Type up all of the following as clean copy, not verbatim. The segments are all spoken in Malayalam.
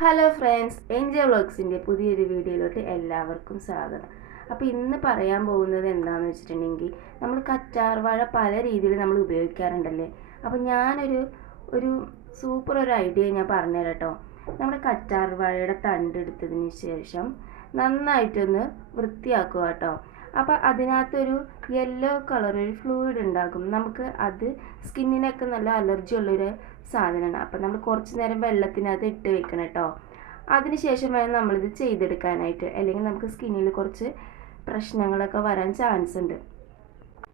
ഹലോ ഫ്രണ്ട്സ്, എൻജോയ് വ്ളോഗ്സിൻ്റെ പുതിയൊരു വീഡിയോയിലോട്ട് എല്ലാവർക്കും സ്വാഗതം. അപ്പോൾ ഇന്ന് പറയാൻ പോകുന്നത് എന്താണെന്ന് വെച്ചിട്ടുണ്ടെങ്കിൽ, നമ്മൾ കറ്റാർ വാഴ പല രീതിയിൽ നമ്മൾ ഉപയോഗിക്കാറുണ്ടല്ലേ. അപ്പോൾ ഞാനൊരു ഒരു സൂപ്പർ ഒരു ഐഡിയ ഞാൻ പറഞ്ഞുതരാം കേട്ടോ. നമ്മുടെ കറ്റാർ വാഴയുടെ തണ്ട് എടുത്തതിന് ശേഷം നന്നായിട്ടൊന്ന് വൃത്തിയാക്കുക കേട്ടോ. അപ്പോൾ അതിനകത്തൊരു യെല്ലോ കളർ ഒരു ഫ്ലൂയിഡ് ഉണ്ടാകും. നമുക്ക് അത് സ്കിന്നിനൊക്കെ നല്ല അലർജി ഉള്ളൊരു സാധനമാണ്. അപ്പം നമ്മൾ കുറച്ച് നേരം വെള്ളത്തിനകത്ത് ഇട്ട് വെക്കണം കേട്ടോ. അതിനുശേഷം വേണം നമ്മളിത് ചെയ്തെടുക്കാനായിട്ട്, അല്ലെങ്കിൽ നമുക്ക് സ്കിന്നിൽ കുറച്ച് പ്രശ്നങ്ങളൊക്കെ വരാൻ ചാൻസ് ഉണ്ട്.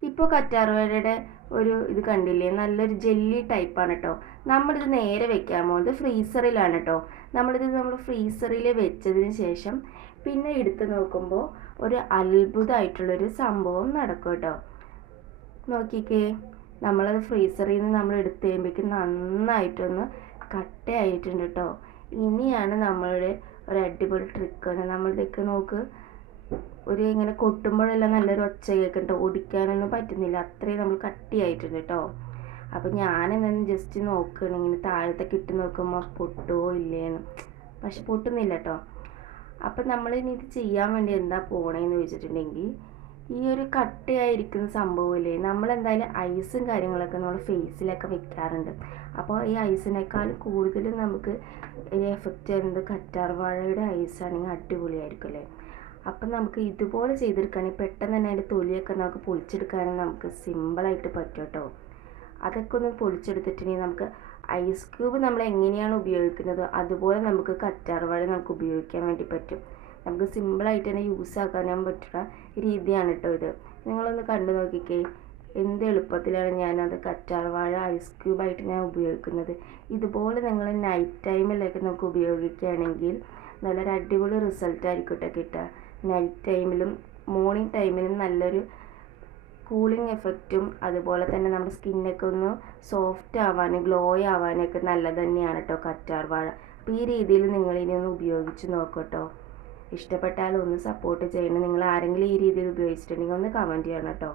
ഇപ്പോൾ കറ്റാർവാഴയുടെ ഒരു ഇത് കണ്ടില്ലേ, നല്ലൊരു ജെല്ലി ടൈപ്പാണ് കേട്ടോ. നമ്മളിത് നേരെ വെക്കാൻ പോകുന്നത് ഫ്രീസറിലാണ് കേട്ടോ. നമ്മൾ ഫ്രീസറിൽ വെച്ചതിന് ശേഷം പിന്നെ എടുത്ത് നോക്കുമ്പോൾ ഒരു അത്ഭുതമായിട്ടുള്ളൊരു സംഭവം നടക്കും കേട്ടോ. നോക്കിക്കേ, നമ്മളത് ഫ്രീസറിൽ നിന്ന് നമ്മൾ എടുത്ത് കഴിയുമ്പോഴേക്കും നന്നായിട്ടൊന്ന് കട്ടയായിട്ടുണ്ട് കേട്ടോ. ഇനിയാണ് നമ്മളുടെ ഒരു അടിപൊളി ട്രിക്കാണ്. നമ്മളിതൊക്കെ നോക്ക്, ഒരു ഇങ്ങനെ കൊട്ടുമ്പോഴെല്ലാം നല്ലൊരു ഒച്ച കേൾക്കട്ടോ. ഒടിക്കാനൊന്നും പറ്റുന്നില്ല, അത്രയും നമ്മൾ കട്ടിയായിട്ടുണ്ട് കേട്ടോ. അപ്പം ഞാനെന്നു ജസ്റ്റ് നോക്കുകയാണ്, ഇങ്ങനെ താഴത്തൊക്കെ ഇട്ട് നോക്കുമ്പോൾ പൊട്ടുമോ ഇല്ലേന്ന്. പക്ഷെ പൊട്ടുന്നില്ല കേട്ടോ. അപ്പം നമ്മളിനി ഇത് ചെയ്യാൻ വേണ്ടി എന്താ പോണേന്ന് ചോദിച്ചിട്ടുണ്ടെങ്കിൽ, ഈ ഒരു കട്ടയായിരിക്കുന്ന സംഭവമില്ലേ, നമ്മളെന്തായാലും ഐസും കാര്യങ്ങളൊക്കെ നമ്മൾ ഫേസിലൊക്കെ വെക്കാറുണ്ട്. അപ്പോൾ ഈ ഐസിനേക്കാൾ കൂടുതലും നമുക്ക് എഫക്റ്റ് ചെയ്യുന്നത് കറ്റാർ വാഴയുടെ ഐസാണെങ്കിൽ അടിപൊളിയായിരിക്കും അല്ലേ. അപ്പം നമുക്ക് ഇതുപോലെ ചെയ്തെടുക്കുകയാണെങ്കിൽ പെട്ടെന്ന് തന്നെ അതിൻ്റെ തൊലിയൊക്കെ നമുക്ക് പൊളിച്ചെടുക്കാനും നമുക്ക് സിമ്പിളായിട്ട് പറ്റും കേട്ടോ. അതൊക്കെ ഒന്ന് പൊളിച്ചെടുത്തിട്ടുണ്ടെങ്കിൽ നമുക്ക് ഐസ് ക്യൂബ് നമ്മൾ എങ്ങനെയാണ് ഉപയോഗിക്കുന്നത് അതുപോലെ നമുക്ക് കറ്റാർ വാഴ നമുക്ക് ഉപയോഗിക്കാൻ വേണ്ടി പറ്റും. നമുക്ക് സിമ്പിളായിട്ട് തന്നെ യൂസ് ആക്കാനും പറ്റുന്ന രീതിയാണ് കേട്ടോ ഇത്. നിങ്ങളൊന്ന് കണ്ടു നോക്കിക്കേ, എന്ത് എളുപ്പത്തിലാണ് ഞാനത് കറ്റാർ വാഴ ഐസ് ക്യൂബായിട്ട് ഞാൻ ഉപയോഗിക്കുന്നത്. ഇതുപോലെ നിങ്ങൾ നൈറ്റ് ടൈമിലൊക്കെ നമുക്ക് ഉപയോഗിക്കുകയാണെങ്കിൽ നല്ലൊരു അടിപൊളി റിസൾട്ടായിരിക്കും കേട്ടോ കിട്ടുക. നൈറ്റ് ടൈമിലും മോർണിംഗ് ടൈമിലും നല്ലൊരു കൂളിംഗ് എഫക്റ്റും, അതുപോലെ തന്നെ നമ്മുടെ സ്കിന്നൊക്കെ ഒന്ന് സോഫ്റ്റ് ആവാനും ഗ്ലോ ആവാനൊക്കെ നല്ലത് തന്നെയാണ് കേട്ടോ കറ്റാർ വാഴ. അപ്പോൾ ഈ രീതിയിൽ നിങ്ങളിനി ഒന്ന് ഉപയോഗിച്ച് നോക്കട്ടോ. ഇഷ്ടപ്പെട്ടാൽ ഒന്ന് സപ്പോർട്ട് ചെയ്യണം. നിങ്ങൾ ആരെങ്കിലും ഈ രീതിയിൽ ഉപയോഗിച്ചിട്ടുണ്ടെങ്കിൽ ഒന്ന് കമൻറ്റ് ചെയ്യണം കേട്ടോ.